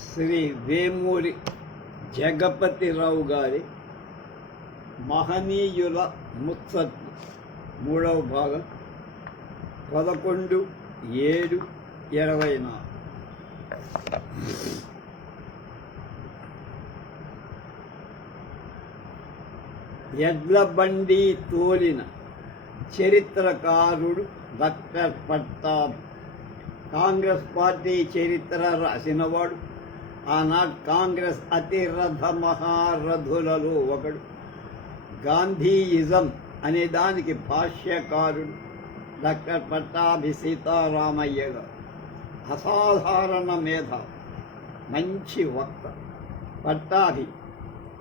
శ్రీ వేమూరి జగపతిరావు గారి మహనీయుల ముచ్చట్లు 3వ భాగం 11/7/24. ఎడ్ల బండి తోలిన చరిత్రకారుడు డాక్టర్ పట్టాభి. కాంగ్రెస్ పార్టీ చరిత్ర రాసినవాడు. ఆనాడు కాంగ్రెస్ అతిరథ మహారథులలో ఒకడు. గాంధీయిజం అనే దానికి భాష్యకారుడు డాక్టర్ పట్టాభి సీతారామయ్య గారు. అసాధారణ మేధావి, మంచి వక్త. పట్టాభి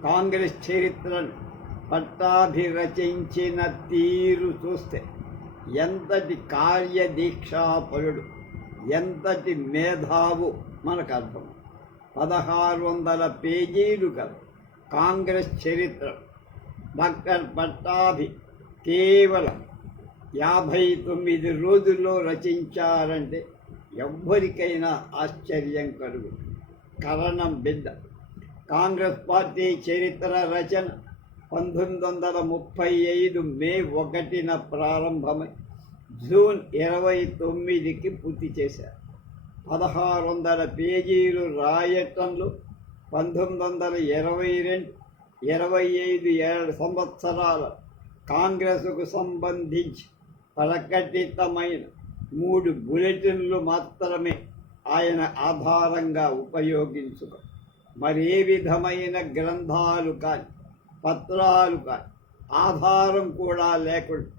కాంగ్రెస్ చరిత్రను పట్టాభి రచించిన తీరు చూస్తే ఎంతటి కార్యదీక్షాపరుడు, ఎంతటి మేధావు మనకు అర్థం. 1600 పేజీలు గల కాంగ్రెస్ చరిత్ర డాక్టర్ పట్టాభి కేవలం 59 రోజుల్లో రచించారంటే ఎవ్వరికైనా ఆశ్చర్యం కలుగు. కరణం బిడ్డ. కాంగ్రెస్ పార్టీ చరిత్ర రచన 1935 మే 1న ప్రారంభమై జూన్ 29కి పూర్తి చేశారు. 1600 పేజీలు రాయటంలో 1922-25 సంవత్సరాల కాంగ్రెస్కు సంబంధించి ప్రకటితమైన 3 బులెటిన్లు మాత్రమే ఆయన ఆధారంగా ఉపయోగించుకో. మరే విధమైన గ్రంథాలు కానీ, పత్రాలు కానీ, ఆధారం కూడా లేకుండా,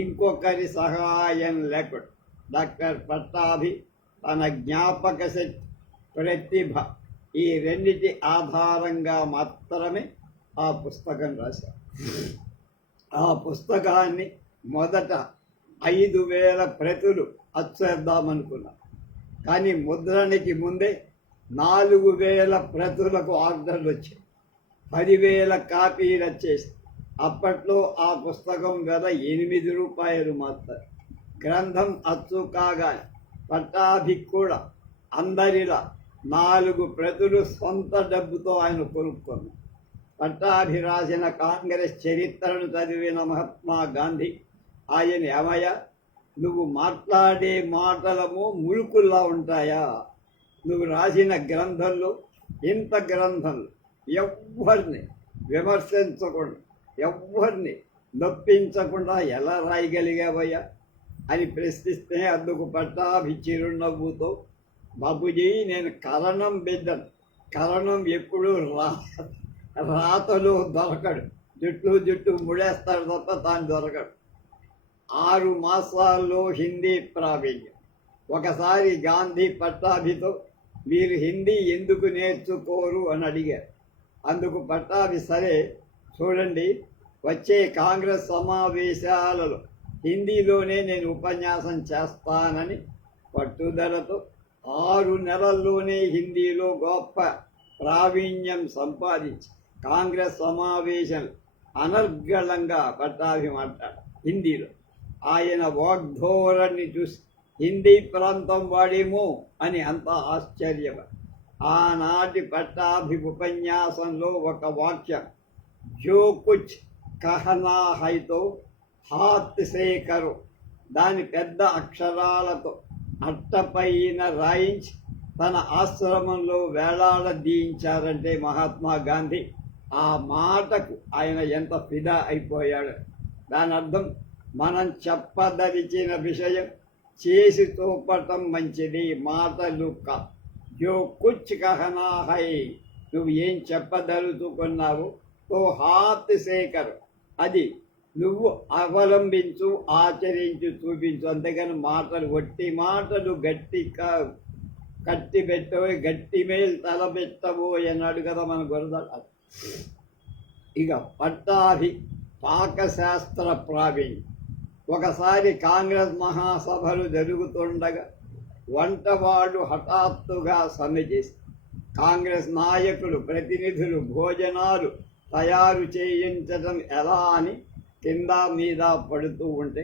ఇంకొకరి సహాయం లేకుండా డాక్టర్ పట్టాభి తన జ్ఞాపక శక్తి, ప్రతిభ ఈ రెండిటి ఆధారంగా మాత్రమే ఆ పుస్తకం రాశారు. ఆ పుస్తకాన్ని మొదట 5000 ప్రతులు అచ్చేద్దామనుకున్నారు. కానీ ముద్రణకి ముందే 4000 ప్రతులకు ఆర్డర్లు వచ్చాయి. 10,000 కాపీలు వచ్చేసి అప్పట్లో ఆ పుస్తకం ధర ₹8 మాత్రం. గ్రంథం అచ్చు కాగానే పట్టాభి కూడా అందరిలా 4 ప్రతులు సొంత డబ్బుతో ఆయన కొనుక్కున్నారు. పట్టాభి రాసిన కాంగ్రెస్ చరిత్రను చదివిన మహాత్మా గాంధీ ఆయన, ఏమయ్యా, నువ్వు మాట్లాడే మాటలము ములుకుల్లా ఉంటాయా? నువ్వు రాసిన గ్రంథంలో, ఇంత గ్రంథంలో ఎవ్వరిని విమర్శించకుండా, ఎవ్వరిని నొప్పించకుండా ఎలా రాయగలిగావయ్యా అని ప్రశ్నిస్తే అందుకు పట్టాభి చిరునవ్వుతో, బాబుజీ, నేను కరణం బిడ్డను. కరణం ఎప్పుడు రాతలో దొరకడు. జుట్టు ముడేస్తాడు తప్ప తాను దొరకడు. 6 మాసాల్లో హిందీ ప్రావీణ్యం. ఒకసారి గాంధీ పట్టాభితో, మీరు హిందీ ఎందుకు నేర్చుకోరు అని అడిగారు. అందుకు పట్టాభి, సరే చూడండి, వచ్చే కాంగ్రెస్ సమావేశాలలో హిందీలోనే నేను ఉపన్యాసం చేస్తానని పట్టుదలతో 6 నెలల్లోనే హిందీలో గొప్ప ప్రావీణ్యం సంపాదించి కాంగ్రెస్ సమావేశాలు అనర్గళంగా పట్టాభి మాట్లాడారు హిందీలో. ఆయన వాగ్ధోరణి చూసి హిందీ ప్రాంతం వాడేమో అని అంత ఆశ్చర్యపడి, ఆనాటి పట్టాభి ఉపన్యాసంలో ఒక వాక్యం, జో కుచ్ కహనా హైతో హాత్ సే కరో, దాని పెద్ద అక్షరాలతో అట్టపైన రాయించి తన ఆశ్రమంలో వేలాడదీయించారంటే మహాత్మా గాంధీ. ఆ మాటకు ఆయన ఎంత ఫిదా అయిపోయాడు. దాని అర్థం, మనం చెప్పదలిచిన విషయం చేసి చూపటం మంచిది, మాటలు కా. జో కుచ్ కహనా హై, నువ్వు ఏం చెప్పదలుచుకున్నావు, తో హాత్ సే కరో, అది నువ్వు అవలంబించు, ఆచరించు, చూపించు. అంతేగాని మాటలు, వట్టి మాటలు కట్టి పెట్టబోయి గట్టి మేలు తలబెట్టబో అన్నాడు కదా మన గురదాడు. ఇక పట్టాభి పాకశాస్త్ర ప్రావీణ్యం. ఒకసారి కాంగ్రెస్ మహాసభలు జరుగుతుండగా వంటవాడు హఠాత్తుగా సమ్మె చేసి కాంగ్రెస్ నాయకులు, ప్రతినిధులు భోజనాలు తయారు చేయించడం ఎలా అని కింద మీద పడుతూ ఉంటే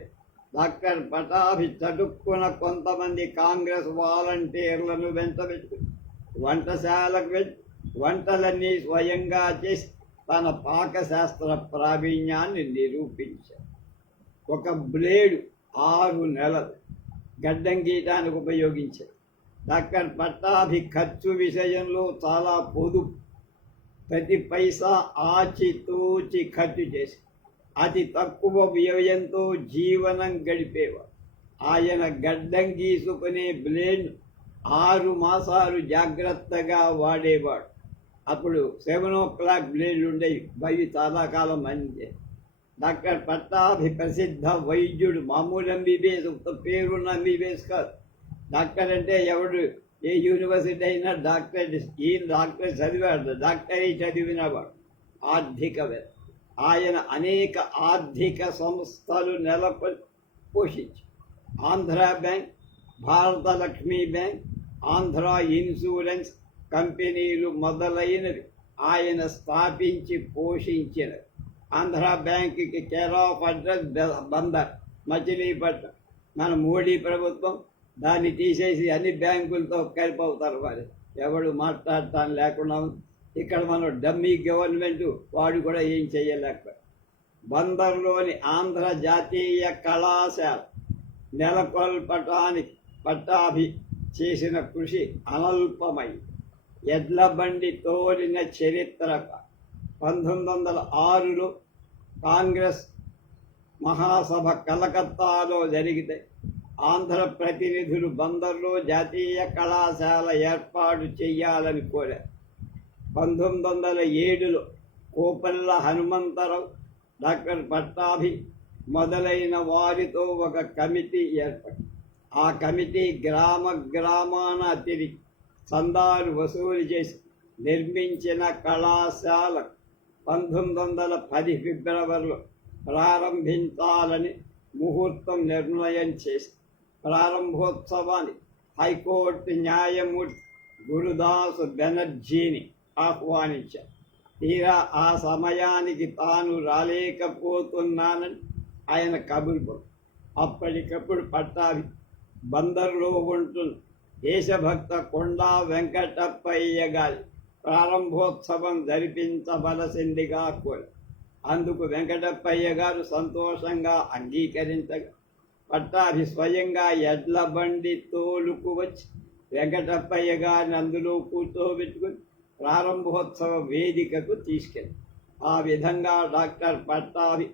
డాక్టర్ పట్టాభి చటుక్కున కొంతమంది కాంగ్రెస్ వాలంటీర్లను వెంటబెట్టుకుని వంటశాలకు వెళ్ళి వంటలన్నీ స్వయంగా చేసి తన పాకశాస్త్ర ప్రావీణ్యాన్ని నిరూపించారు. ఒక బ్లేడు 6 నెలలు గడ్డం గీయటానికి ఉపయోగించారు. డాక్టర్ పట్టాభి ఖర్చు విషయంలో చాలా పొదుపు, ప్రతి పైసా ఆచితూచి ఖర్చు చేసి అతి తక్కువ వ్యయంతో జీవనం గడిపేవారు. ఆయన గడ్డం గీసుకునే బ్లేడ్ 6 మాసాలు జాగ్రత్తగా వాడేవాడు. అప్పుడు 7 o'clock బ్లేడ్లు ఉండేవి, అవి చాలా కాలం అందే. డాక్టర్ పట్టాభి ప్రసిద్ధ వైద్యుడు, మామూలు ఎంబీబీఎస్, పేరున్న ఎంబీబీఎస్ కాదు. డాక్టర్ అంటే ఎవడు ఏ యూనివర్సిటీ అయినా డాక్టర్, ఈయన డాక్టర్ చదివాడు, డాక్టరీ చదివినవాడు, ఆర్థికవేత్త. ఆయన అనేక ఆర్థిక సంస్థలు నెలకొని పోషించి ఆంధ్ర బ్యాంక్, భారత లక్ష్మీ బ్యాంక్, ఆంధ్ర ఇన్సూరెన్స్ కంపెనీలు మొదలైనవి ఆయన స్థాపించి పోషించినవి. ఆంధ్ర బ్యాంకుకి care of address Bandar, Machilipatnam. మన మోడీ ప్రభుత్వం దాన్ని తీసేసి అన్ని బ్యాంకులతో కలిపవుతారు. వారు ఎవడు మాట్లాడటానికి లేకుండా ఇక్కడ మనం డమ్మీ గవర్నమెంట్, వాడు కూడా ఏం చేయలేకపోయాడు. బందర్లోని ఆంధ్ర జాతీయ కళాశాల నెలకొల్పటానికి పట్టాభి చేసిన కృషి అనల్పమై ఎడ్ల బండి తోలిన చరిత్ర. 1906లో కాంగ్రెస్ మహాసభ కలకత్తాలో జరిగితే ఆంధ్ర ప్రతినిధులు బందర్లో జాతీయ కళాశాల ఏర్పాటు చేయాలని కోరారు. 1907లో కోపల్ల హనుమంతరావు, డాక్టర్ పట్టాభి మొదలైన వారితో ఒక కమిటీ ఏర్పడి ఆ కమిటీ గ్రామాన తిరిగి చందాలు వసూలు చేసి నిర్మించిన కళాశాల 1910 ఫిబ్రవరిలో ప్రారంభించాలని ముహూర్తం నిర్ణయం చేసి ప్రారంభోత్సవాన్ని హైకోర్టు న్యాయమూర్తి గురుదాసు బెనర్జీని ఆహ్వానించారు. తీరా ఆ సమయానికి తాను రాలేకపోతున్నానని ఆయన కబురు. అప్పటికప్పుడు పట్టాభి బందర్లో ఉంటున్న దేశభక్త కొండా వెంకటప్పయ్య గారి ప్రారంభోత్సవం జరిపించవలసిందిగా కోరి అందుకు వెంకటప్పయ్య గారు సంతోషంగా అంగీకరించగా పట్టాభి స్వయంగా ఎడ్ల బండి తోలుకు వచ్చి వెంకటప్పయ్య గారిని అందులో కూర్చోబెట్టుకుని ప్రారంభోత్సవ వేదికకు తీసుకెళ్ళి ఆ విధంగా డాక్టర్ పట్టాభి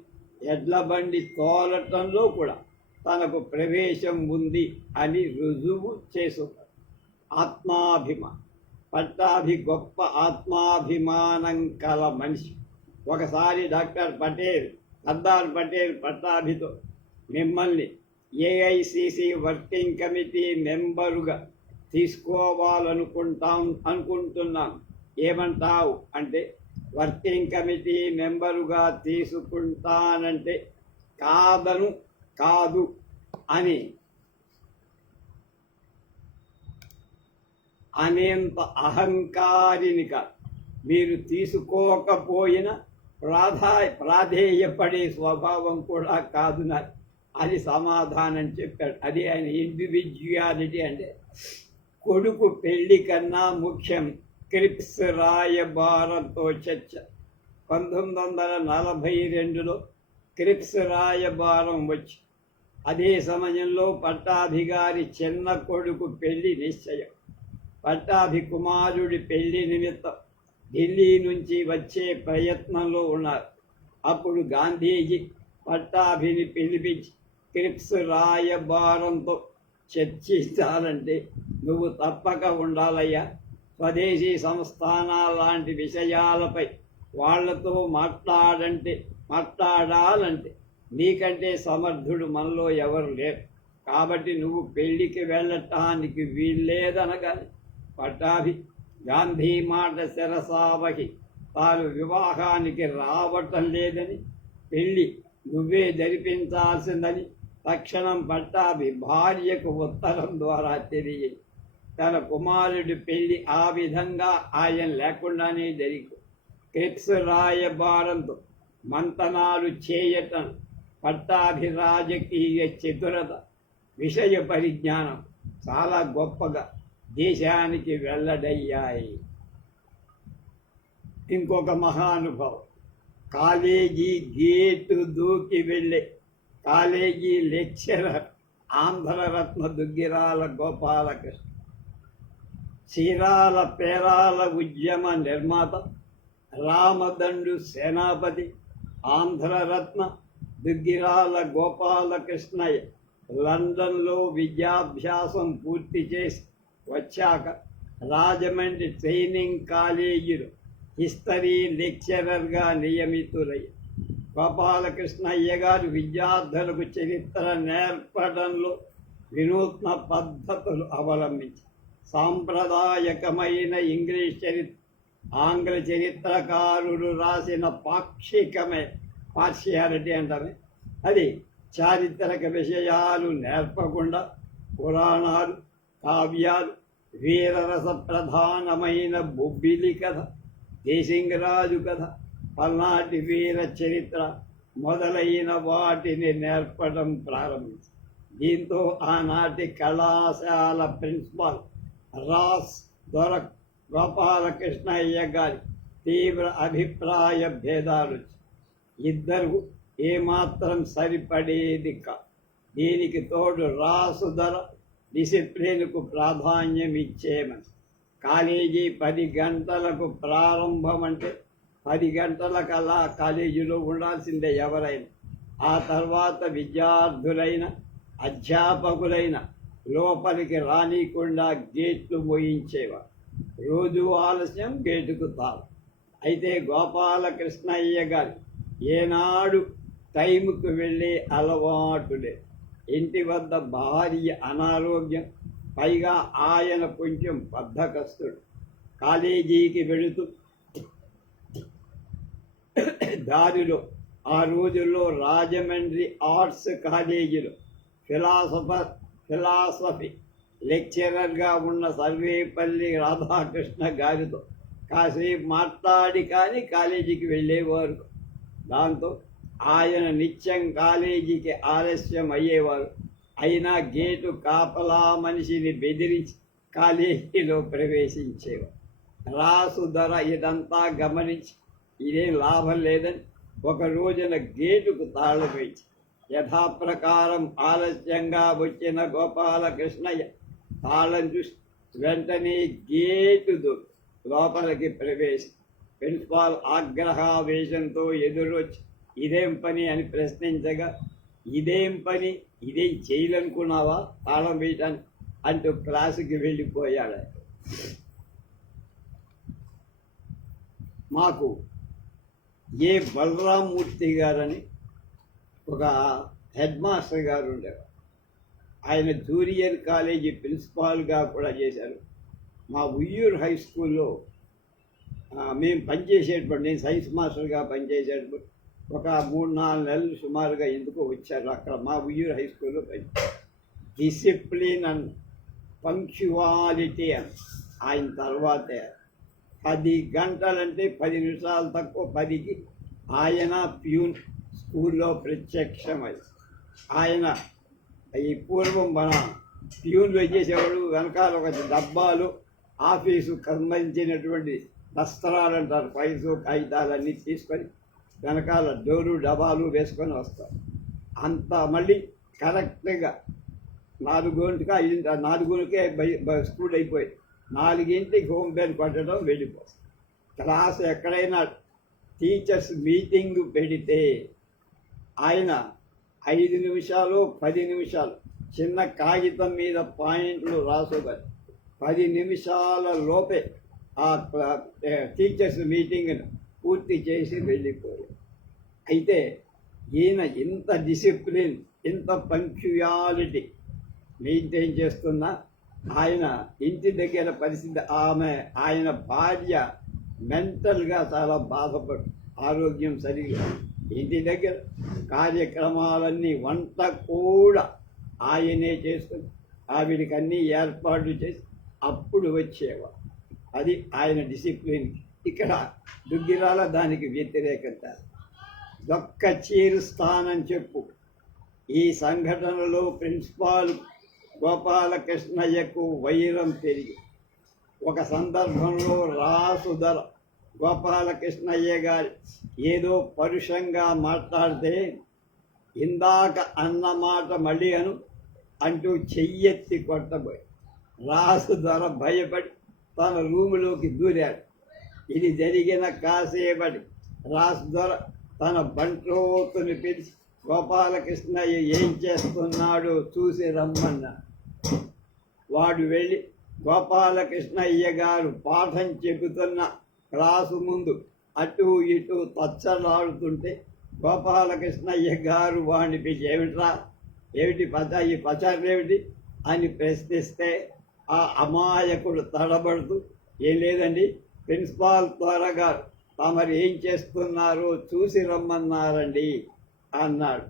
ఎడ్ల బండి తోలటంలో కూడా తనకు ప్రవేశం ఉంది అని రుజువు చేసుకున్నాడు. ఆత్మాభిమానం. పట్టాభి గొప్ప ఆత్మాభిమానం కల మనిషి. ఒకసారి సర్దార్ పటేల్ పట్టాభితో, మిమ్మల్ని ఏఐసిసి వర్కింగ్ కమిటీ మెంబరుగా అనుకుంటున్నాం, ఏమంటావు అంటే, వర్కింగ్ కమిటీ మెంబరుగా తీసుకుంటానంటే కాదు అని అనేంత అహంకారిని కాదు. మీరు తీసుకోకపోయినా ప్రాధేయపడే స్వభావం కూడా కాదు నాకు, అది సమాధానం చెప్పాడు. అది ఆయన ఇండివిజువాలిటీ. అంటే కొడుకు పెళ్లి కన్నా ముఖ్యం క్రిప్స్ రాయబారంతో చర్చ. 1942లో క్రిప్స్ రాయబారం వచ్చి అదే సమయంలో పట్టాభి గారి చిన్న కొడుకు పెళ్లి నిశ్చయం. పట్టాభి కుమారుడి పెళ్లి నిమిత్తం ఢిల్లీ నుంచి వచ్చే ప్రయత్నంలో ఉన్నారు. అప్పుడు గాంధీజీ పట్టాభిని పిలిపించి క్రిప్స్ రాయబారంతో చర్చించాలంటే నువ్వు తప్పక ఉండాలయ్యా, స్వదేశీ సంస్థానాల లాంటి విషయాలపై వాళ్లతో మాట్లాడాలంటే నీకంటే సమర్థుడు మనలో ఎవరు లేరు, కాబట్టి నువ్వు పెళ్లికి వెళ్ళటానికి వీల్లేదనగానే పట్టాభి గాంధీ మాట శిరసావహి తాను వివాహానికి రావటం లేదని, పెళ్లి నువ్వే జరిపించాల్సిందని తక్షణం పట్టాభి భార్యకు ఉత్తరం ద్వారా తెలియదు. తన కుమారుడి పెళ్లి ఆ విధంగా ఆయన లేకుండానే జరిగి క్రిప్స్ రాయబారంతో మంతనాలు చేయటం పట్టాభి రాజకీయ చతురత, విషయ పరిజ్ఞానం చాలా గొప్పగా దేశానికి వెల్లడయ్యాయి. ఇంకొక మహానుభావం, కాలేజీ గేటు దూకి వెళ్ళే కాలేజీ లెక్చరర్ ఆంధ్రరత్న దుగ్గిరాల గోపాలకృష్ణ, చీరాల పేరాల ఉద్యమ నిర్మాత రామదండు సేనాపతి ఆంధ్రరత్న దుగ్గిరాల గోపాలకృష్ణయ్య లండన్లో విద్యాభ్యాసం పూర్తి చేసి వచ్చాక రాజమండ్రి ట్రైనింగ్ కాలేజీలో హిస్టరీ లెక్చరర్గా నియమితులయ్యారు. గోపాలకృష్ణయ్య గారు విద్యార్థులకు చరిత్ర నేర్పడంలో వినూత్న పద్ధతులు అవలంబించి సాంప్రదాయకమైన ఇంగ్లీష్ చరిత్ర, ఆంగ్ల చరిత్రకారులు రాసిన పాక్షికమే పార్షియాలిటీ అంటామే, అది చారిత్రక విషయాలు నేర్పకుండా పురాణాలు, కావ్యాలు, వీరరస ప్రధానమైన బొబ్బిలి కథ, దేశింగరాజు కథ, పల్నాటి వీర చరిత్ర మొదలైన వాటిని నేర్పడం ప్రారంభించి దీంతో ఆనాటి కళాశాల ప్రిన్సిపాల్ రాస్ దొర గోపాలకృష్ణయ్య గారి తీవ్ర అభిప్రాయ భేదాలు ఇద్దరు ఏమాత్రం సరిపడేది కాదు. దీనికి తోడు రాసు ధర డిసిప్లిన్కు ప్రాధాన్యం ఇచ్చేమని, కాలేజీ 10 గంటలకు ప్రారంభం అంటే 10 గంటలకల్లా కాలేజీలో ఉండాల్సిందే ఎవరైనా. ఆ తర్వాత విద్యార్థులైన అధ్యాపకులైన లోపలికి రానికుండా గేట్లు మోయించేవారు. రోజు ఆలస్యం గేటుకు తావు. అయితే గోపాలకృష్ణయ్య గారు ఏనాడు టైంకు వెళ్ళే అలవాటు లేదు. ఇంటి వద్ద భార్య అనారోగ్యం, పైగా ఆయన కొంచెం బద్ధకస్తుడు. కాలేజీకి వెళుతూ దారిలో ఆ రోజుల్లో రాజమండ్రి ఆర్ట్స్ కాలేజీలో ఫిలాసఫీ లెక్చరర్గా ఉన్న సర్వేపల్లి రాధాకృష్ణ గారితో కాసేపు మాట్లాడి కానీ కాలేజీకి వెళ్ళేవారు. దాంతో ఆయన నిత్యం కాలేజీకి ఆలస్యం అయ్యేవారు. అయినా గేటు కాపలా మనిషిని బెదిరించి కాలేజీలో ప్రవేశించేవారు. రాసు ధర ఇదంతా గమనించి ఇదేం లాభం లేదని ఒక రోజున గేటుకు తాళం వేసి యథాప్రకారం ఆలస్యంగా వచ్చిన గోపాలకృష్ణయ్య తాళం చూసి వెంటనే గేటు లోపలికి ప్రవేశి ప్రిన్సిపాల్ ఆగ్రహావేశంతో ఎదురొచ్చి ఇదేం పని అని ప్రశ్నించగా, ఇదేం పని, ఇదేం చేయాలనుకున్నావా తాళం వేయటానికి అంటూ క్లాసుకి వెళ్ళిపోయాడు. మాకు ఏ బలరామూర్తి గారని ఒక హెడ్ మాస్టర్ గారు ఉండేవారు. ఆయన జూనియర్ కాలేజీ ప్రిన్సిపాల్గా కూడా చేశారు. మా ఉయ్యూరు హై స్కూల్లో మేము పనిచేసేటప్పుడు, నేను సైన్స్ మాస్టర్గా పనిచేసేటప్పుడు ఒక 3-4 నెలలు సుమారుగా ఎందుకో వచ్చారు. అక్కడ మా ఉయ్యూరు హై స్కూల్లో డిసిప్లిన్ అండ్ పంక్చువాలిటీ అని ఆయన తర్వాతే 10 గంటలంటే 10 నిమిషాలు తక్కువ 10కి ఆయన ప్యూన్ స్కూల్లో ప్రత్యక్షమై ఆయన ఈ పూర్వం మన ప్యూన్లు వచ్చేసేవాడు. వెనకాల ఒక డబ్బాలు ఆఫీసు సంబంధించినటువంటి వస్త్రాలు అంటారు, ఫైల్స్ కాగితాలన్నీ తీసుకొని వెనకాల డోరు డబ్బాలు వేసుకొని వస్తారు. అంత మళ్ళీ కరెక్ట్గా 4 4:05కే స్కూల్ అయిపోయి 4ంటికి హోమ్ బెల్ కొట్టడం వెళ్ళిపోతుంది. క్లాస్ ఎక్కడైనా టీచర్స్ మీటింగ్ పెడితే ఆయన 5 నిమిషాలు 10 నిమిషాలు చిన్న కాగితం మీద పాయింట్లు రాసుకోవాలి. 10 నిమిషాల లోపే ఆ టీచర్స్ మీటింగ్ను పూర్తి చేసి వెళ్ళిపోయారు. అయితే ఈయన ఇంత డిసిప్లిన్, ఇంత పంక్చువాలిటీ మెయింటైన్ చేస్తున్నా ఆయన ఇంటి దగ్గర పరిస్థితి, ఆయన భార్య మెంటల్గా చాలా బాధపడు, ఆరోగ్యం సరిగా, ఇంటి దగ్గర కార్యక్రమాలన్నీ వంట కూడా ఆయనే చేసుకుని ఆవిడికి అన్నీ ఏర్పాట్లు చేసి అప్పుడు వచ్చేవారు. అది ఆయన డిసిప్లిన్. ఇక్కడ దుగ్గిరాల దానికి వ్యతిరేకత. దొక్క చీరుస్తానని చెప్పు. ఈ సంఘటనలో ప్రిన్సిపాల్ గోపాలకృష్ణయ్యకు వైరం పెరిగి ఒక సందర్భంలో రాసుధర గోపాలకృష్ణయ్య గారి ఏదో పరుషంగా మాట్లాడితే, ఇందాక అన్నమాట మళ్ళీ అంటూ చెయ్యెత్తి కొట్టబోయి రాసుధర భయపడి తన రూములోకి దూరాడు. ఇది జరిగిన కాసేపటి రాసుధర తన బంట్రోతుని పిలిచి గోపాలకృష్ణయ్య ఏం చేస్తున్నాడో చూసి రమ్మన్నాడు. వాడు వెళ్ళి గోపాలకృష్ణయ్య గారు పాఠం చెబుతున్న క్లాసు ముందు అటు ఇటు తచ్చలాడుతుంటే గోపాలకృష్ణయ్య గారు వాడిని పిలిచి, ఏమిటి ఈ పచారేమిటి అని ప్రశ్నిస్తే ఆ అమాయకుడు తడబడుతూ, ఏం లేదండి, ప్రిన్సిపాల్ త్వరగా తమరు ఏం చేస్తున్నారో చూసి రమ్మన్నారండి అన్నాడు.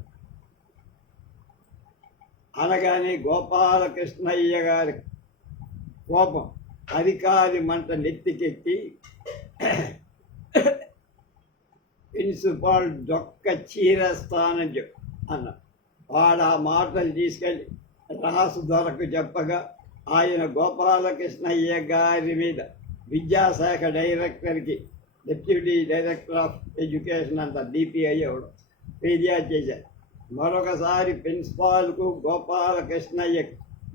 అనగానే గోపాలకృష్ణయ్య గారి కోపం అధికారి మంట నెత్తికెత్తి, ప్రిన్సిపాల్ డొక్క చీరేస్తానని చెప్పు అన్నాడు. వాడు ఆ మాటలు తీసుకెళ్ళి రాసుధరకు చెప్పగా ఆయన గోపాలకృష్ణయ్య గారి మీద విద్యాశాఖ డైరెక్టర్కి, డిప్యూటీ డైరెక్టర్ ఆఫ్ ఎడ్యుకేషన్ అంత డిపిఐ అవ్వడం ఫిర్యాదు చేశారు. మరొకసారి ప్రిన్సిపాల్కు గోపాలకృష్ణయ్య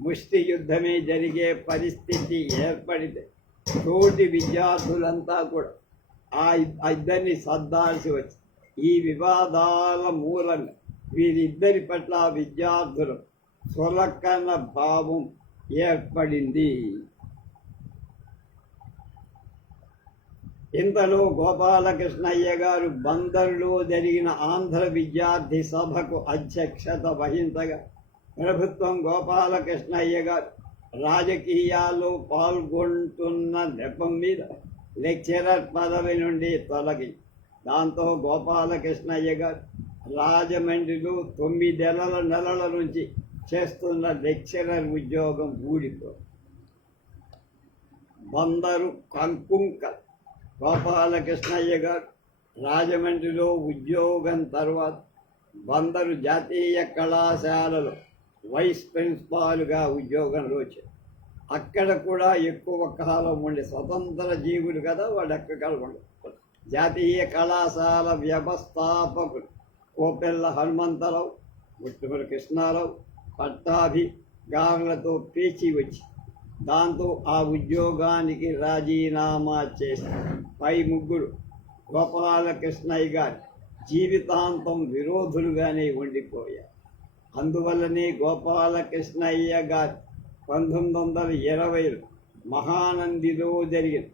ముష్టి యుద్ధమే జరిగే పరిస్థితి ఏర్పడితే తోటి విద్యార్థులంతా కూడా ఆ ఇద్దరిని సర్దాల్సి వచ్చి ఈ వివాదాల మూలంగా వీరిద్దరి పట్ల విద్యార్థులు సులకన భావం ఏర్పడింది. ఇంతలో గోపాలకృష్ణయ్య గారు బందర్లో జరిగిన ఆంధ్ర విద్యార్థి సభకు అధ్యక్షత వహించగా ప్రభుత్వం గోపాలకృష్ణయ్య గారు రాజకీయాల్లో పాల్గొంటున్న నెపం మీద లెక్చరర్ పదవి నుండి తొలగి, దాంతో గోపాలకృష్ణయ్య గారు రాజమండ్రిలో 9 నెలల నుంచి చేస్తున్న లెక్చరర్ ఉద్యోగం ఊడిపో. బందరు కంకుంకల్ గోపాలకృష్ణయ్య గారు రాజమండ్రిలో ఉద్యోగం తర్వాత బందరు జాతీయ కళాశాలలో వైస్ ప్రిన్సిపాల్గా ఉద్యోగంలో వచ్చారు. అక్కడ కూడా ఎక్కువ కాలం ఉండే స్వతంత్ర జీవులు కదా వాడు ఎక్కడ ఉండదు. జాతీయ కళాశాల వ్యవస్థాపకులు కోపెల్ల హనుమంతరావు, ముట్టుమల కృష్ణారావు పట్టాభి గారులతో పేచి వచ్చి దాంతో ఆ ఉద్యోగానికి రాజీనామా చేసి పై ముగ్గురు గోపాలకృష్ణయ్య గారు జీవితాంతం విరోధులుగానే ఉండిపోయారు. అందువల్లనే గోపాలకృష్ణయ్య గారు 1920 మహానందిలో జరిగిన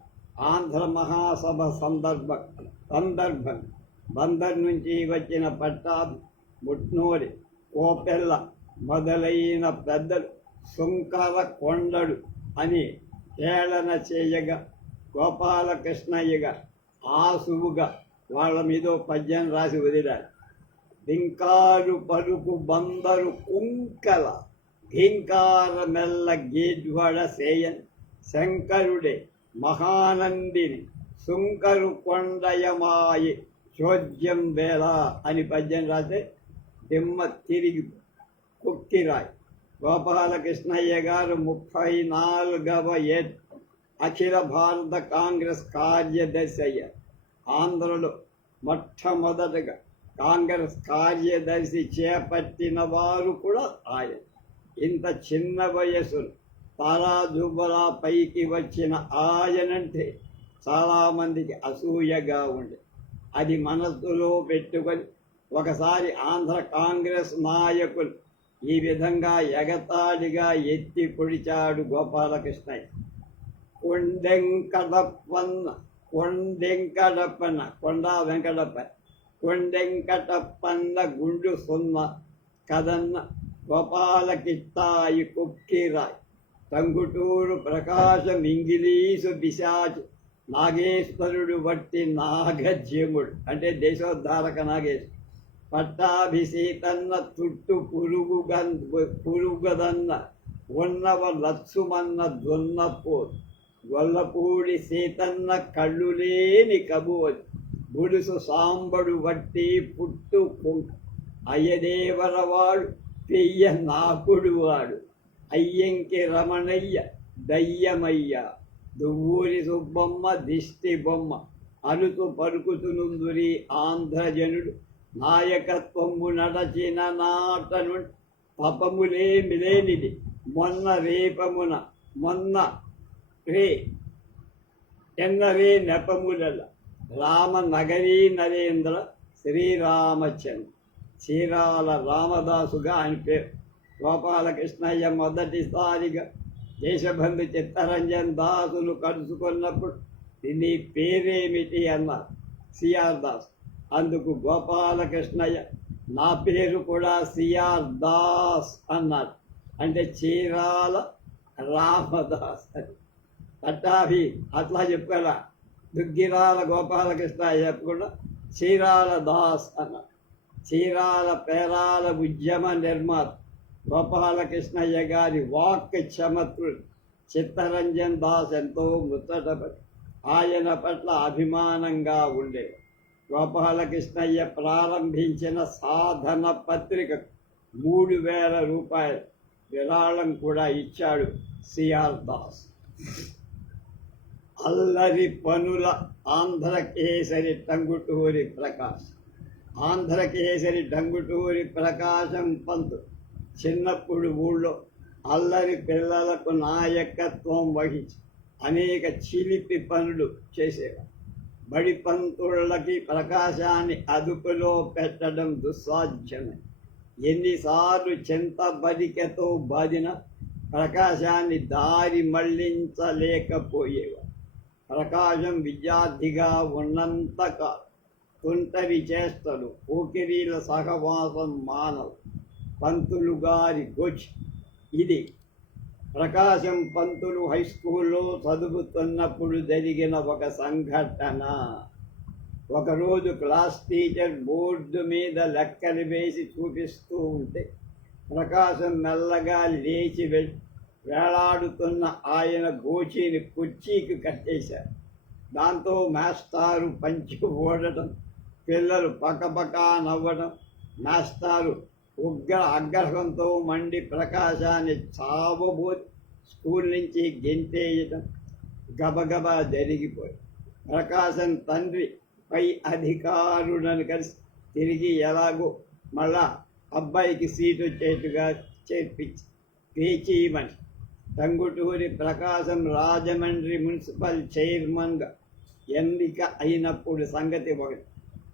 ఆంధ్ర మహాసభ సందర్భంగా బందర్ నుంచి వచ్చిన పట్టాభి, ముట్నూరి, కోపెల్ల మొదలైన పెద్దలు సుంకర కొండడు అని హేళన చేయగా గోపాలకృష్ణయ్య గారు ఆసువుగా వాళ్ళ మీద పద్యం రాసి వదిలారు. దింకారు పలుకు బందరు కుంకల ఘీంకార మెల్ల గేజ్వడ సేయన్ శంకరుడే మహానందిని సుంకరు కొండయమాయి చోద్యం వేళ అని పద్యం రాస్తే దిమ్మ తిరిగి కుక్కిరాయి. గోపాలకృష్ణయ్య గారు 34వ అఖిల భారత కాంగ్రెస్ కార్యదర్శి అయ్యారు. ఆంధ్రలో మొట్టమొదటగా కాంగ్రెస్ కార్యదర్శి చేపట్టిన వారు కూడా ఆయన. ఇంత చిన్న వయస్సును తారాజుబలా పైకి వచ్చిన ఆయనంటే చాలామందికి అసూయగా ఉండే. అది మనస్సులో పెట్టుకొని ఒకసారి ఆంధ్ర కాంగ్రెస్ నాయకులు ఈ విధంగా ఎగతాళిగా ఎత్తి పొడిచాడు గోపాలకృష్ణయ్య. కొండా వెంకటప్ప కొండెంకటప్పన్న గుండు సున్న కదన్న గోపాలకిత్తాయి కుక్కిరాయ్ టంగుటూరు ప్రకాశం ఇంగిలీసు పిశాచు నాగేశ్వరుడు వట్టి నాగజ్యముడు అంటే దేశోద్ధారక నాగేశ్వరుడు పట్టాభిసీతన్న తుట్టు పురుగదన్న ఉన్నవ లత్సుమన్న దొన్నపోరు గొల్లపూడి సీతన్న కళ్ళు లేని కబోలు గుడుసు సాంబడు వట్టి పుట్టు అయ్యదేవరవాడు పెయ్య నాకుడు వాడు అయ్యంకి రమణయ్య దయ్యమయ్య దువ్వూరి సుబ్బమ్మ దిష్టి బొమ్మ అనుతు పలుకుతునుందురి ఆంధ్రజనుడు నాయకత్వము నడచిన నాటను పపములేమి లేనిది మొన్న రేపమున మొన్న రే ఎన్నరే నెపముల రామనగరీ నరేంద్ర శ్రీరామచంద్ర చీరాల రామదాసుగా ఆయన పేరు. గోపాలకృష్ణయ్య మొదటిసారిగా దేశబంధు చిత్తరంజన్ దాసును కలుసుకున్నప్పుడు నీ పేరేమిటి అన్నారు. సిఆర్ దాస్. అందుకు గోపాలకృష్ణయ్య నా పేరు కూడా సిఆర్ దాస్ అన్నాడు. అంటే చీరాల రామదాస్ అని. పట్టాభి అట్లా చెప్పాలా, దుగ్గిరాల గోపాలకృష్ణయ్య చెప్పకుండా చీరాల దాస్ అన్నాడు. చీరాల పేరాల ఉద్యమ నిర్మాత గోపాలకృష్ణయ్య గారి వాక్ చమత్రుడు చిత్తరంజన్ దాస్ ఎంతో ముచ్చటపడి ఆయన పట్ల అభిమానంగా ఉండేది. గోపాలకృష్ణయ్య ప్రారంభించిన సాధన పత్రిక 3,000 రూపాయలు విరాళం కూడా ఇచ్చాడు సిఆర్ దాస్. అల్లరి పనుల ఆంధ్రకేసరి టంగుటూరి ప్రకాష్. ఆంధ్రకేసరి టంగుటూరి ప్రకాశం పంతు చిన్నప్పుడు ఊళ్ళో అల్లరి పిల్లలకు నాయకత్వం వహించి అనేక చిలిపి పనులు చేసేవారు. బడి పంతులకి ప్రకాశాన్ని అదుపులో పెట్టడం దుస్సాధ్యమే. ఎన్నిసార్లు చింత బదికతో బాదిన ప్రకాశాన్ని దారి మళ్లించలేకపోయేవారు. ప్రకాశం విద్యార్థిగా ఉన్నంతకాలం తుంటరి చేష్టలు, పోకిరీల సహవాసం మానవు. పంతులు గారి గోచి ఇది. ప్రకాశం పంతులు హై స్కూల్లో చదువుతున్నప్పుడు జరిగిన ఒక సంఘటన. ఒకరోజు క్లాస్ టీచర్ బోర్డు మీద లెక్కలు వేసి చూపిస్తూ ఉంటే ప్రకాశం మెల్లగా లేచి వేలాడుతున్న ఆయన గోచీని కుర్చీకి కట్టేశారు. దాంతో మాస్టారు పంచి ఓడటం, పిల్లలు పక్కపక్క నవ్వడం, మాస్టారు ఆగ్రహంతో మండి ప్రకాశాన్ని చావబోతి స్కూల్ నుంచి గెంటేయటం గబగబా జరిగిపోయి ప్రకాశం తండ్రి పై అధికారులను కలిసి తిరిగి ఎలాగో మళ్ళా అబ్బాయికి సీటు వచ్చేట్టుగా చేర్పించి పేచీమని టంగుటూరి ప్రకాశం రాజమండ్రి మున్సిపల్ చైర్మన్గా ఎన్నిక అయినప్పుడు సంగతి ఒకటి.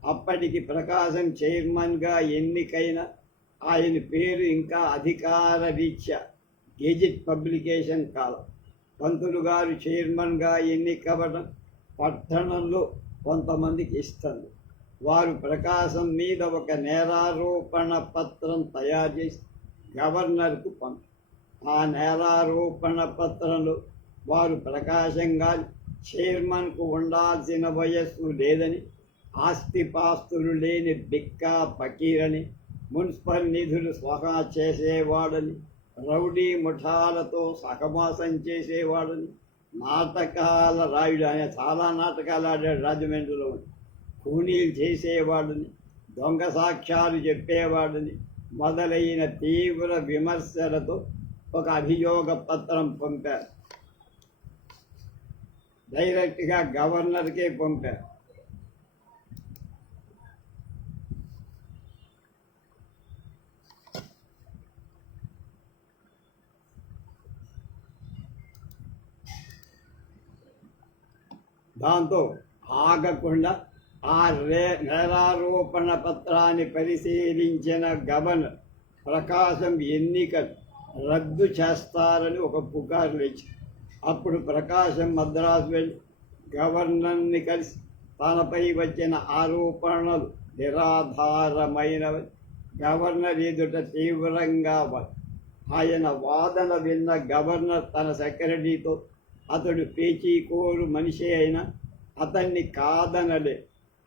అప్పటికి ప్రకాశం చైర్మన్గా ఎన్నికైన ఆయన పేరు ఇంకా అధికార రీత్యా గెజిట్ పబ్లికేషన్ కాలం. పంతులు గారు చైర్మన్గా ఎన్నికవ్వడం పట్టణంలో కొంతమందికి ఇస్తుంది. వారు ప్రకాశం మీద ఒక నేరారోపణ పత్రం తయారు చేసి గవర్నర్కు పంపారు. ఆ నేరారోపణ పత్రంలో వారు ప్రకాశం గారి చైర్మన్కు ఉండాల్సిన వయస్సు లేదని, ఆస్తిపాస్తులు లేని బిక్కా పకీరని, మున్సిపల్ నిధులు స్వహా చేసేవాడని, రౌడీ ముఠాలతో సహవాసం చేసేవాడని, నాటకాల రాయుడు, ఆయన చాలా నాటకాలు ఆడాడు రాజమండ్రిలో, కూనీలు చేసేవాడని, దొంగ సాక్ష్యాలు చెప్పేవాడని మొదలైన తీవ్ర విమర్శలతో ఒక అభియోగ పత్రం పంపారు. డైరెక్ట్గా గవర్నర్కే పంపారు. దాంతో ఆగకుండా ఆ నేరారోపణ పత్రాన్ని పరిశీలించిన గవర్నర్ ప్రకాశం ఎన్నికలు రద్దు చేస్తారని ఒక పుకారు లేచి అప్పుడు ప్రకాశం మద్రాసు వెళ్ళి గవర్నర్ని కలిసి తనపై వచ్చిన ఆరోపణలు నిరాధారమైనవి గవర్నర్ ఎదుట తీవ్రంగా ఆయన వాదన విన్న గవర్నర్ తన సెక్రటరీతో అతడు పేచీకోరు మనిషి అయినా అతన్ని కాదనలే,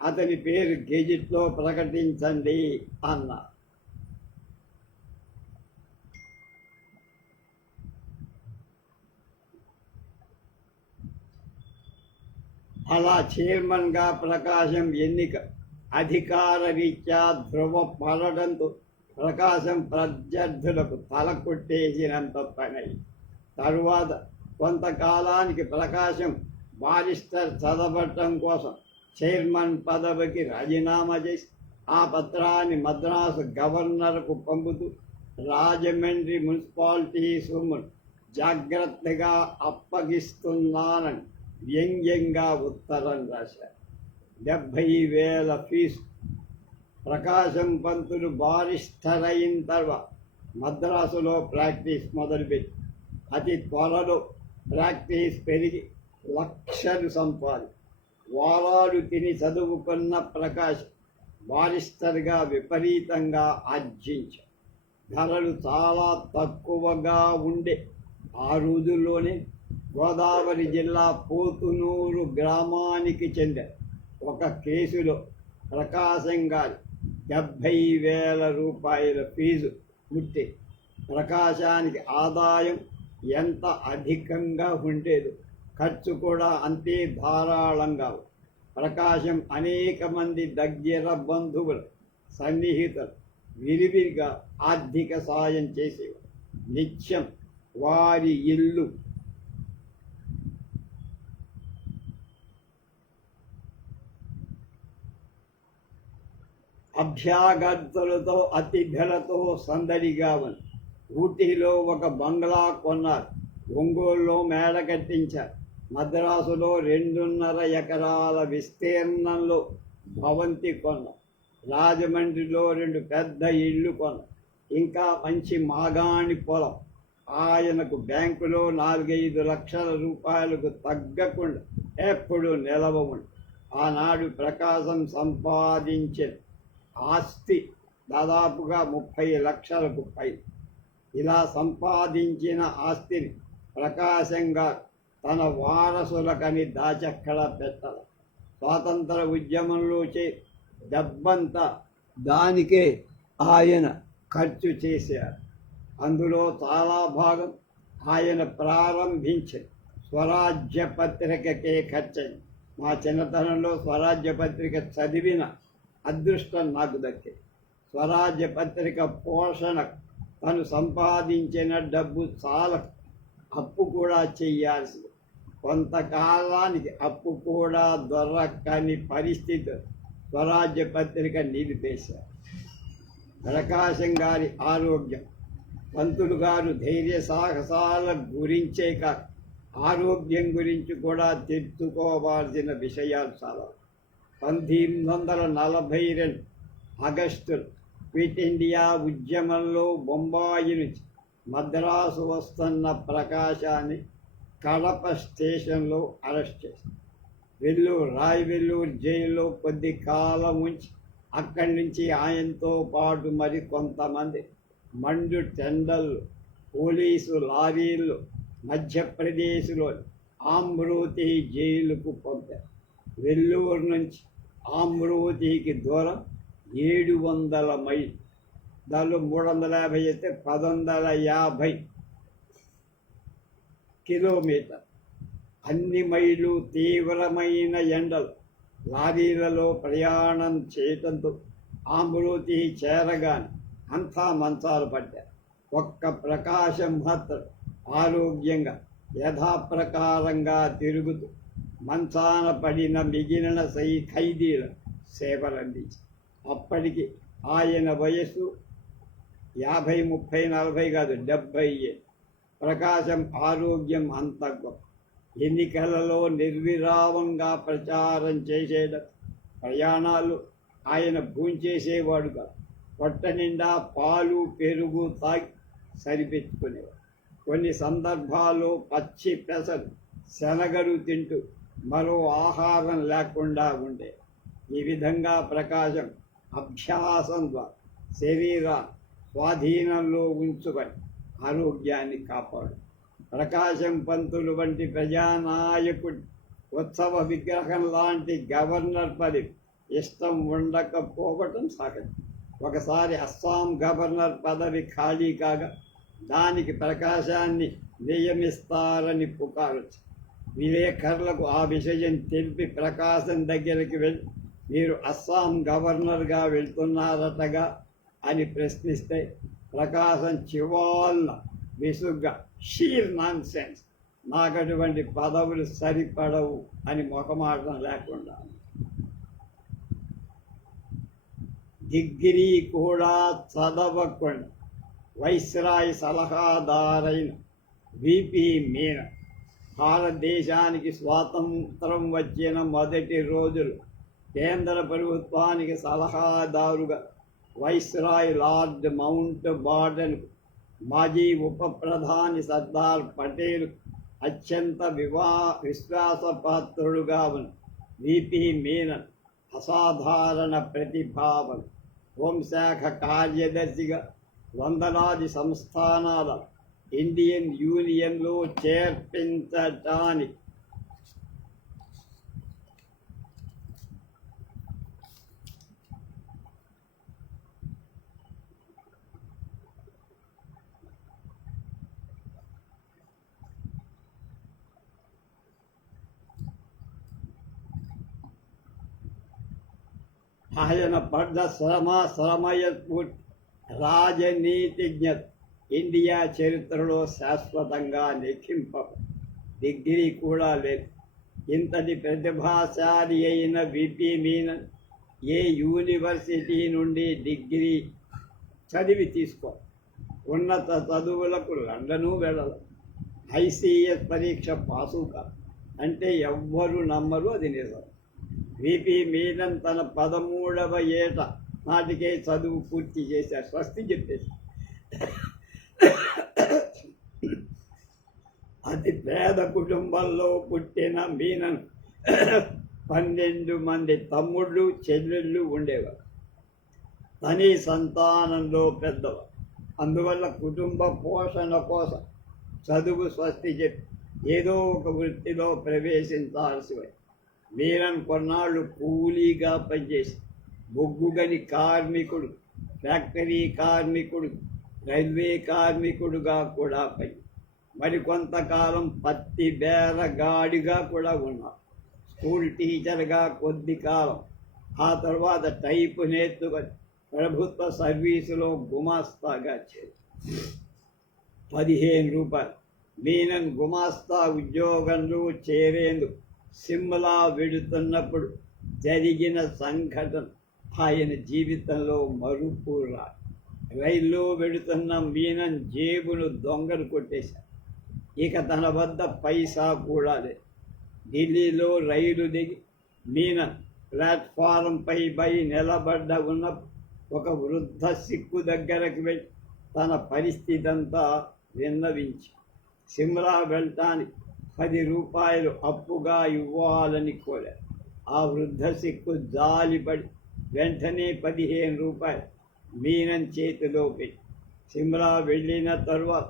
అతని పేరు గెజిట్లో ప్రకటించండి అన్నారు. అలా చైర్మన్గా ప్రకాశం ఎన్నిక అధికార రీత్యా ధృవపడడంతో ప్రకాశం ప్రత్యర్థులకు తల కొట్టేసినంత పని. తరువాత కొంతకాలానికి ప్రకాశం బారిస్టర్ చదవటం కోసం చైర్మన్ పదవికి రాజీనామా చేసి ఆ పత్రాన్ని మద్రాసు గవర్నర్కు పంపుతూ రాజమండ్రి మున్సిపాలిటీ సొమ్మును జాగ్రత్తగా అప్పగిస్తున్నానని వ్యంగ్యంగా ఉత్తరం రాశారు. 70,000 ఫీజు. ప్రకాశం పంతులు బారిస్టర్ అయిన తర్వాత మద్రాసులో ప్రాక్టీస్ మొదలుపెట్టి అతి త్వరలో ప్రాక్టీస్ పెరిగి లక్షలు సంపాది వారాలు తిని చదువుకున్న ప్రకాశం బారిస్టర్గా విపరీతంగా ఆర్జించారు. ధరలు చాలా తక్కువగా ఉండే ఆ రోజుల్లోనే గోదావరి జిల్లా పోతునూరు గ్రామానికి చెందిన ఒక కేసులో ప్రకాశం గారి 70,000 రూపాయల ఫీజు ముట్టి ప్రకాశానికి ఆదాయం ఎంత అధికంగా ఉండేదో ఖర్చు కూడా అంతే ధారాళంగా. ప్రకాశం అనేక మంది దగ్గర బంధువులు సన్నిహితులు విరివిరిగా ఆర్థిక సాయం చేసేవారు. నిత్యం వారి ఇల్లు అభ్యాగతులతో అతిథులతో సందడిగా ఉంది. ఊటీలో ఒక బంగ్లా కొన్నారు. ఒంగోలులో మేడ కట్టించారు. మద్రాసులో 2.5 ఎకరాల విస్తీర్ణంలో భవంతి కొన్నారు. రాజమండ్రిలో 2 పెద్ద ఇళ్ళు కొన్నారు. ఇంకా మంచి మాగాణి పొలం. ఆయనకు బ్యాంకులో 4-5 లక్షల రూపాయలకు తగ్గకుండా ఎప్పుడూ నిలవ ఉంది. ఆనాడు ప్రకాశం సంపాదించిన ఆస్తి దాదాపుగా 30 లక్షలకు పై. ఇలా సంపాదించిన ఆస్తిని ప్రకాశంగా తన వారసులకని దాచెక్కడ పెట్టాలి. స్వాతంత్ర ఉద్యమంలో డబ్బంతా దానికే ఆయన ఖర్చు చేశారు. అందులో చాలా భాగం ఆయన ప్రారంభించిన స్వరాజ్య పత్రికకే ఖర్చయింది. మా చిన్నతనంలో స్వరాజ్య పత్రిక చదివిన అదృష్టం నాకు దక్కింది. స్వరాజ్య పత్రిక పోషణ తను సంపాదించిన డబ్బు చాలా అప్పు కూడా చెయ్యాల్సింది. కొంతకాలానికి అప్పు కూడా దొరకని పరిస్థితి స్వరాజ్య పత్రిక నిలిపేశారు. ప్రకాశం గారి ఆరోగ్యం, పంతులు గారు ధైర్య సాహసాల గురించే కాక ఆరోగ్యం గురించి కూడా తెలుసుకోవాల్సిన విషయాలు చాలా. 1942 ఆగస్టులో క్విట్ ఇండియా ఉద్యమంలో బొంబాయి నుంచి మద్రాసు వస్తున్న ప్రకాశాన్ని కడప స్టేషన్లో అరెస్ట్ చేశారు. రాయవెల్లూరు జైల్లో కొద్ది కాలం ఉంచి అక్కడి నుంచి ఆయనతో పాటు మరి కొంతమంది మండు టెండర్లు పోలీసు లారీలు మధ్యప్రదేశ్లోని అమృతి జైలుకు పంపారు. వెల్లూరు నుంచి అమృతికి దూరం 700 మైళ్ళు. దానిలో 350 అయితే 1150 కిలోమీటర్. అన్ని మైళ్ళు తీవ్రమైన ఎండలు. లారీలలో ప్రయాణం చేయటంతో అమృతి చేరగానే అంతా మంచాలు పట్టారు. ఒక్క ప్రకాశం మాత్రం ఆరోగ్యంగా యథాప్రకారంగా తిరుగుతూ మంచాన పడిన మిగిలిన ఖైదీల సేవలందించి. అప్పటికి ఆయన వయస్సు 50, 30, 40 కాదు, 70. ప్రకాశం ఆరోగ్యం అంత గొప్ప. ఎన్నికలలో నిర్విరామంగా ప్రచారం చేసేట ప్రయాణాలు ఆయన భూంచేసేవాడు కాదు. పొట్ట నిండా పాలు పెరుగు తాగి సరిపెట్టుకునేవాడు. కొన్ని సందర్భాల్లో పచ్చి పెసలు శనగలు తింటూ మరో ఆహారం లేకుండా ఉండే. ఈ విధంగా ప్రకాశం అభ్యాసం ద్వారా శరీరాన్ని స్వాధీనంలో ఉంచుకొని ఆరోగ్యాన్ని కాపాడు. ప్రకాశం పంతులు వంటి ప్రజానాయకుడి ఉత్సవ విగ్రహం లాంటి గవర్నర్ పదవి ఇష్టం ఉండకపోవటం సహజం. ఒకసారి అస్సాం గవర్నర్ పదవి ఖాళీ కాగా దానికి ప్రకాశాన్ని నియమిస్తారని పుకారొచ్చు. విలేకరులకు ఆ విషయం తెలిపి ప్రకాశం దగ్గరికి వెళ్ళి, మీరు అస్సాం గవర్నర్గా వెళ్తున్నారటగా అని ప్రశ్నిస్తే ప్రకాశం చివాళ్ళ విసుగ్గా, షీర్ నాన్ సెన్స్, నాకు అటువంటి పదవులు సరిపడవు అని మొహమాటం లేకుండా డిగ్రీ కూడా చదవకుండా వైస్రాయ్ సలహాదారైన విపి మీనా భారతదేశానికి స్వాతంత్రం వచ్చిన మొదటి రోజులు కేంద్ర ప్రభుత్వానికి సలహాదారుగా వైస్రాయ్ లార్డ్ మౌంట్ బాటన్, మాజీ ఉప ప్రధాని సర్దార్ పటేల్ అత్యంత విశ్వాసపాత్రుడుగా ఉన్న విపి మీనన్ అసాధారణ ప్రతిభావం, హోంశాఖ కార్యదర్శిగా వందలాది సంస్థానాల ఇండియన్ యూనియన్లో చేర్పించటానికి ఆయన పడ్డ రాజనీతిజ్ఞత ఇండియా చరిత్రలో శాశ్వతంగా లెక్కింప. డిగ్రీ కూడా లేదు. ఇంతటి ప్రతిభాశాలి అయిన విపి మీనన్ ఏ యూనివర్సిటీ నుండి డిగ్రీ చదివి తీసుకో, ఉన్నత చదువులకు లండను వెళ్ళాలి, ఐసీఎస్ పరీక్ష పాసు కాదు అంటే ఎవ్వరూ నమ్మరు. అది నిజం. విపి మీనన్ తన 13వ ఏట నాటికే చదువు పూర్తి చేశారు. స్వస్తి చెప్పేసి అతి పేద కుటుంబంలో పుట్టిన మీనన్ 12 మంది తమ్ముళ్ళు చెల్లెళ్ళు ఉండేవారు. తని సంతానంలో పెద్దవారు. అందువల్ల కుటుంబ పోషణ కోసం చదువు స్వస్తి చెప్పి ఏదో ఒక వృత్తిలో ప్రవేశించాల్సి వచ్చి మీనన్ కొన్నాళ్ళు కూలీగా పనిచేసి బొగ్గుగని కార్మికుడు, ఫ్యాక్టరీ కార్మికుడు, రైల్వే కార్మికుడుగా కూడా పని, మరికొంతకాలం పత్తి బేరగాడిగా కూడా ఉన్నాడు. స్కూల్ టీచర్గా కొద్ది కాలం, ఆ తర్వాత టైపు నేర్చుకొని ప్రభుత్వ సర్వీసులో గుమాస్తాగా చేరి 15 రూపాయలు. మీనన్ గుమాస్తా ఉద్యోగంలో చేరేందుకు సిమ్లా వెడుతున్నప్పుడు జరిగిన సంఘటన ఆయన జీవితంలో మరుపురా. రైల్లో వెడుతున్న మీనన్ జేబును దొంగలు కొట్టేశారు. ఇక తన వద్ద పైసా కూడా లేదు. ఢిల్లీలో రైలు దిగి మీనన్ ప్లాట్ఫారంపై నిలబడ్డ ఉన్న ఒక వృద్ధ సిక్కు దగ్గరకు వెళ్ళి తన పరిస్థితి అంతా విన్నవించి సిమ్లా వెళ్ళటానికి 10 రూపాయలు అప్పుగా ఇవ్వాలని కోరారు. ఆ వృద్ధ సిక్కు జాలిపడి వెంటనే 15 రూపాయలు మీనన్ చేతిలో పెట్టి సిమ్లా వెళ్ళిన తరువాత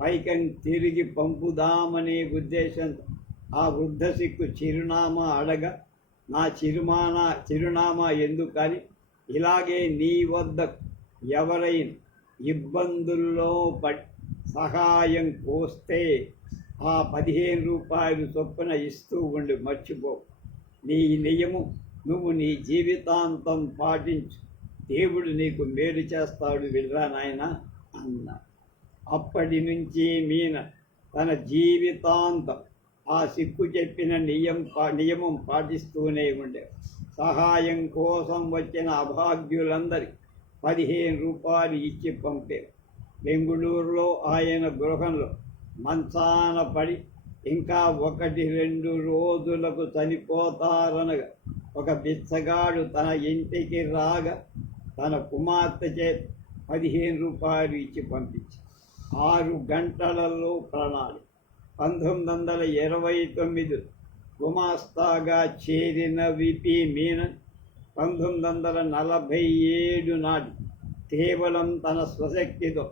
పైకం తిరిగి పంపుదామనే ఉద్దేశంతో ఆ వృద్ధ సిక్కు చిరునామా అడగా, నా చిరునామా ఎందుకని, ఇలాగే నీ వద్ద ఎవరైనా ఇబ్బందుల్లో పడి సహాయం కోస్తే ఆ 15 రూపాయలు చొప్పున ఇస్తూ ఉండి మర్చిపో. నీ నియమం నువ్వు నీ జీవితాంతం పాటించు, దేవుడు నీకు మేలు చేస్తాడు, వెళ్ళరా నాయన అన్న. అప్పటి నుంచి మీనన్ తన జీవితాంతం ఆ సిక్కు చెప్పిన నియమం పాటిస్తూనే ఉండే. సహాయం కోసం వచ్చిన అభాగ్యులందరికీ 15 రూపాయలు ఇచ్చి పంపారు. బెంగుళూరులో ఆయన గృహంలో మంచాన పడి ఇంకా 1-2 రోజులకు చనిపోతారనగా ఒక బిచ్చగాడు తన ఇంటికి రాగా తన కుమార్తె చేత 15 రూపాయలు ఇచ్చి పంపించి 6 గంటలలో ప్రాణాలు. 1929 గుమాస్తాగా చేరిన విపి మీనన్ 1947 నాటి కేవలం తన స్వశక్తితో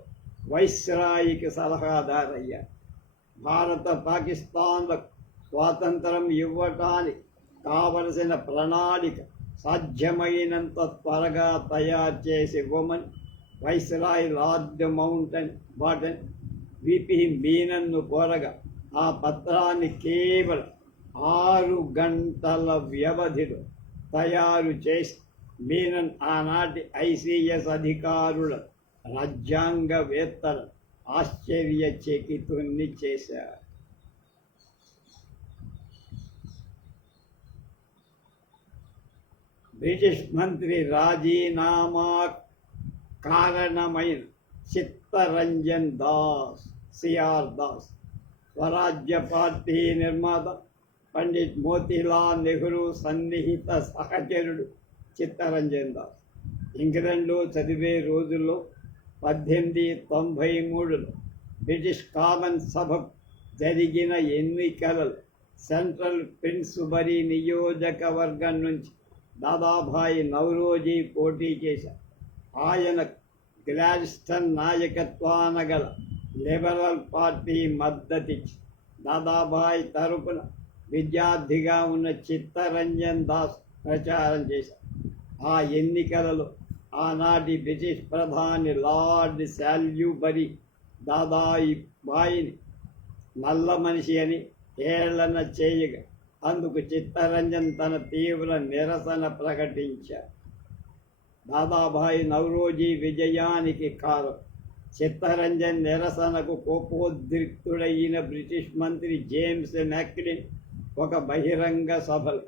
వైస్రాయికి సలహాదారయ్యారు. భారత పాకిస్తాన్లకు స్వాతంత్రం ఇవ్వటానికి కావలసిన ప్రణాళిక సాధ్యమైనంత త్వరగా తయారు చేసి ఇవ్వమని వైస్రాయ్ లార్డ్ మౌంట్ బాటన్ విపి మీనన్ను కోరగా ఆ పత్రాన్ని కేవలం 6 గంటల వ్యవధిలో తయారు చేసి మీనన్ ఆనాటి ఐసీఎస్ అధికారుల రాజ్యాంగవేత్తలు ఆశ్చర్యచకితుణ్ణి చేశారు. బ్రిటిష్ మంత్రి రాజీనామా కారణమైన చిత్తరంజన్ దాస్ సిఆర్ దాస్, స్వరాజ్య పార్టీ నిర్మాత పండిట్ మోతీలాల్ నెహ్రూ సన్నిహిత సహచరుడు చిత్తరంజన్ దాస్ ఇంగ్లండ్లో చదివే రోజుల్లో 1893లో బ్రిటిష్ కామన్ సభ జరిగిన ఎన్నికలలో సెంట్రల్ ప్రిన్స్బరీ నియోజకవర్గం నుంచి దాదాభాయి నౌరోజీ పోటీ చేశారు. ఆయన గ్లాడ్స్టన్ నాయకత్వాన గల లిబరల్ పార్టీ మద్దతిచ్చి దాదాభాయ్ తరపున విద్యార్థిగా ఉన్న చిత్తరంజన్ దాస్ ప్రచారం చేశారు. ఆ ఎన్నికలలో ఆనాటి బ్రిటిష్ ప్రధాని లార్డ్ శాల్యూబరీ దాదాబాయిని నల్ల మనిషి అని హేళన చేయగా అందుకు చిత్తరంజన్ తన తీవ్ర నిరసన ప్రకటించారు. దాదాభాయి నౌరోజీ విజయానికి కారణం చిత్తరంజన్ నిరసనకు కోపోద్రిక్తుడైన బ్రిటిష్ మంత్రి జేమ్స్ మెక్లిన్ ఒక బహిరంగ సభలో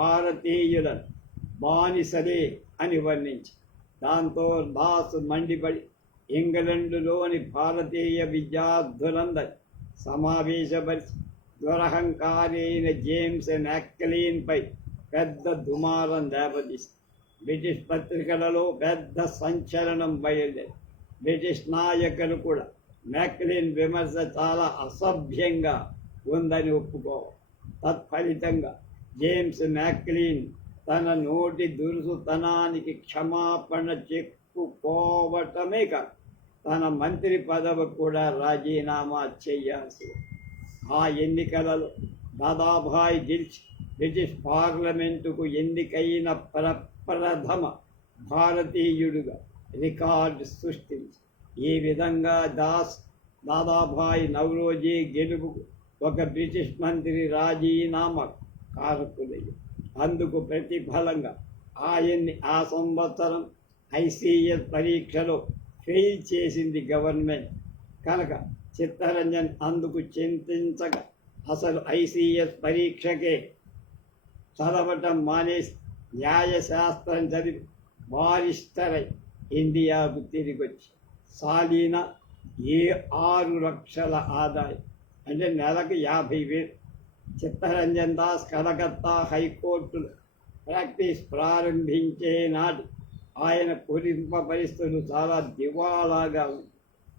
భారతీయులను బానిసలే అని వర్ణించి దాంతో దాస్ మండిపడి ఇంగ్లండులోని భారతీయ విద్యార్థులందరి సమావేశపరిచి దురహంకారి అయిన జేమ్స్ మెక్లీన్పై పెద్ద దుమారం దెబ్బతీసి బ్రిటిష్ పత్రికలలో పెద్ద సంచలనం బయలుదేరి బ్రిటిష్ నాయకులు కూడా మెక్లీన్ విమర్శ చాలా అసభ్యంగా ఉందని ఒప్పుకోవాలి. తత్ఫలితంగా జేమ్స్ మెక్లీన్ తన నోటి దురుసుతనానికి క్షమాపణ చెప్పుకోవటమే కాదు తన మంత్రి పదవి కూడా రాజీనామా చేయాల్సి. ఆ ఎన్నికలలో దాదాభాయ్ గెలిచి బ్రిటిష్ పార్లమెంటుకు ఎన్నికైన ప్రప్రథమ భారతీయుడుగా రికార్డు సృష్టించి ఈ విధంగా దాదాభాయ్ నౌరోజీ గెలుపుకు ఒక బ్రిటిష్ మంత్రి రాజీనామా కారకులయ్యారు. అందుకు ప్రతిఫలంగా ఆయన్ని ఆ సంవత్సరం ఐసీఎస్ పరీక్షలో ఫెయిల్ చేసింది గవర్నమెంట్ కనుక చిత్తరంజన్ అందుకు చింతించగా అసలు ఐసీఎస్ పరీక్షకే చదవటం మానేసి న్యాయశాస్త్రం చదివి బారిస్టర్ అయి ఇండియాకు తిరిగొచ్చి సాలీన 6 లక్షల ఆదాయం అంటే నెలకు 50,000. చిత్తరంజన్ దాస్ కలకత్తా హైకోర్టులో ప్రాక్టీస్ ప్రారంభించే నాటి ఆయన కుటుంబ పరిస్థితులు చాలా దివాళాగా ఉంది.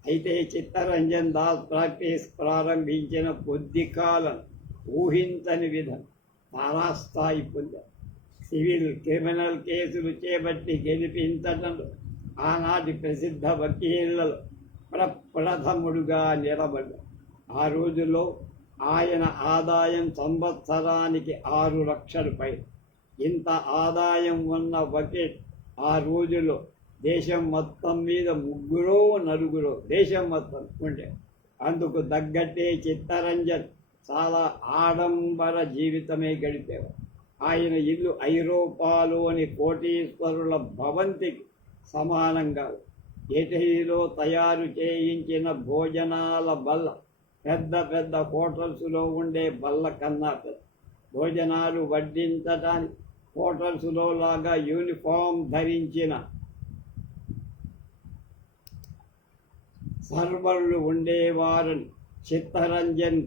అయితే చిత్తరంజన్ దాస్ ప్రాక్టీస్ ప్రారంభించిన కొద్ది కాలం ఊహించని విధం తారాస్థాయి పొందారు. సివిల్ క్రిమినల్ కేసులు చేపట్టి గెలిపించడంలో ఆనాటి ప్రసిద్ధ వకీళ్లలో ప్రప్రథముడుగా నిలబడ్డారు. ఆ రోజుల్లో ఆయన ఆదాయం సంవత్సరానికి 6 లక్షల పై. ఇంత ఆదాయం ఉన్న వకీల్ ఆ రోజుల్లో దేశం మొత్తం మీద 3-4 దేశం మొత్తం ఉండే. అందుకు తగ్గట్టే చిత్తరంజన్ చాలా ఆడంబర జీవితమే గడిపేవారు. ఆయన ఇల్లు ఐరోపాలోని కోటీశ్వరుల భవంతికి సమానంగా ఇటలీలో తయారు చేయించిన భోజనాల బల్ల పెద్ద పెద్ద హోటల్స్లో ఉండే బల్ల కన్నా పెద్ద. భోజనాలు వడ్డించడానికి హోటల్స్లో లాగా యూనిఫామ్ ధరించిన సర్వర్లు ఉండేవారని చిత్తరంజన్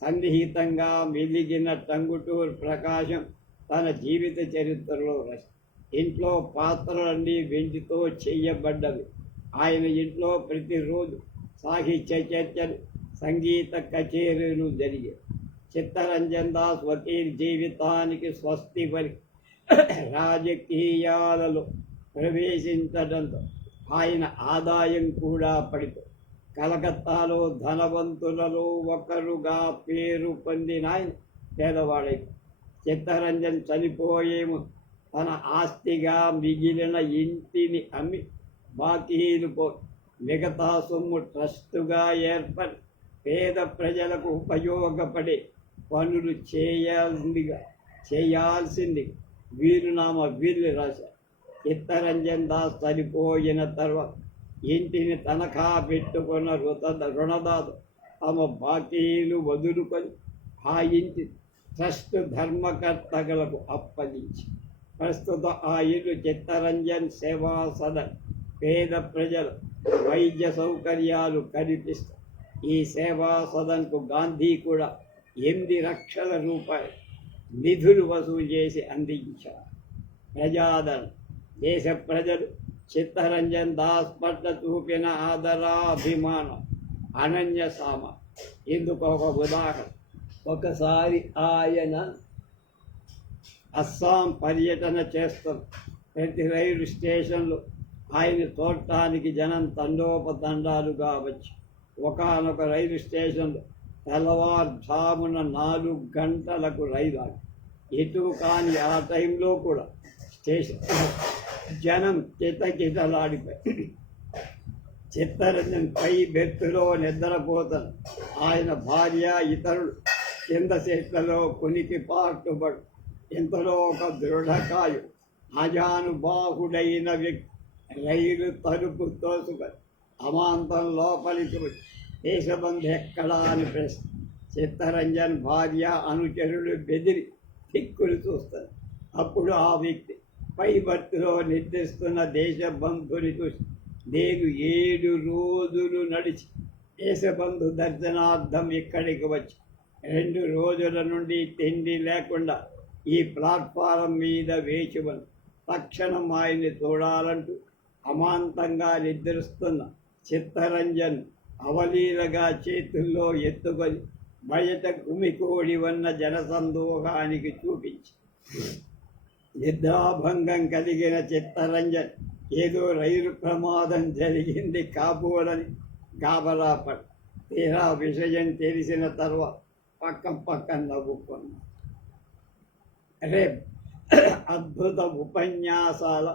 సన్నిహితంగా మెలిగిన టంగుటూరు ప్రకాశం తన జీవిత చరిత్రలో రాశారు. ఇంట్లో పాత్రలన్నీ వెండితో చేయబడ్డవి. ఆయన ఇంట్లో ప్రతిరోజు సాహిత్య చర్చలు, సంగీత కచేరీలు జరిగాయి. చిత్తరంజన్ దాస్ వకీల్ జీవితానికి స్వస్తి పలి రాజకీయాలలో ప్రవేశించడంతో ఆయన ఆదాయం కూడా పడిపోయింది. కలకత్తాలో ధనవంతులలో ఒకరుగా పేరు పొందిన ఆయన పేదవాడైపోయి చిత్తరంజన్ చనిపోయేమో తన ఆస్తిగా మిగిలిన ఇంటిని అమ్మి బాకీలు మిగతా సొమ్ము ట్రస్టుగా ఏర్పడి పేద ప్రజలకు ఉపయోగపడే పనులు చేయాల్సింది వీలునామా వీలు రాశారు. చిత్తరంజన్ దాస్ చనిపోయిన తర్వాత ఇంటిని తనఖా పెట్టుకున్న రుణదాత తమ బాకీలు వదులుకొని ఆ ఇంటి ట్రస్ట్ ధర్మకర్తలకు అప్పగించి ప్రస్తుత ఆ ఇల్లు చిత్తరంజన్ సేవా సదన్. పేద ప్రజలు వైద్య సౌకర్యాలు కల్పిస్తారు. ఈ సేవా సదన్కు గాంధీ కూడా 8 లక్షల రూపాయలు నిధులు వసూలు చేసి అందించారు. ప్రజాదరణ. దేశ ప్రజలు చిత్తరంజన్ దాస్ పట్ల చూపిన ఆదరాభిమానం అనన్య సామ. ఇందుకు ఒక ఉదాహరణ. ఒకసారి ఆయన అస్సాం పర్యటన చేస్తున్న ప్రతి రైలు స్టేషన్లో ఆయన చూడటానికి జనం తండోపతండాలుగా వచ్చి ఒకానొక రైలు స్టేషన్లో తెల్లవారుజామున 4 గంటలకు రైలు ఆగి ఎటు కాని ఆ టైంలో కూడా స్టేషన్ జనం కిటకిటలాడిపోయి చిత్తరంజన్ పై బెర్తులో నిద్రపోతాను. ఆయన భార్య ఇతరులు కింద సీట్లలో కొనికి పాటుపడు. ఇంతలో ఒక దృఢకాయు అజానుబాహుడైన వ్యక్తి రైలు తలుపు తోసుకొని అమాంతం లోపలికి వచ్చి దేశబంధు ఎక్కడా అని ప్రశ్న. చిత్తరంజన్ భార్య అనుచరులు బెదిరి దిక్కులు చూస్తారు. అప్పుడు ఆ వ్యక్తి పై బర్త్లో నిద్రిస్తున్న దేశబంధుని చూసి, నేను 7 రోజులు నడిచి దేశబంధు దర్శనార్థం ఇక్కడికి వచ్చి 2 రోజుల నుండి తిండి లేకుండా ఈ ప్లాట్ఫారం మీద వేచి ఉంది. తక్షణం ఆయన్ని చూడాలంటూ అమాంతంగా నిద్రిస్తున్న చిత్తరంజన్ అవలీలగా చేతుల్లో ఎత్తుకొని బయట గుమికూడి ఉన్న జనసందోహానికి చూపించి నిద్రాభంగం కలిగిన చిత్తరంజన్ ఏదో రైలు ప్రమాదం జరిగింది కాబోలని గాబరాపడు. తీరా విషయం తెలిసిన తర్వాత పక్కన నవ్వుకున్నా. రేపు అద్భుత ఉపన్యాసాల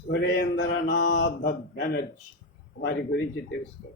సురేంద్రనాథ్ బెనర్జీ వారి గురించి తెలుసుకో.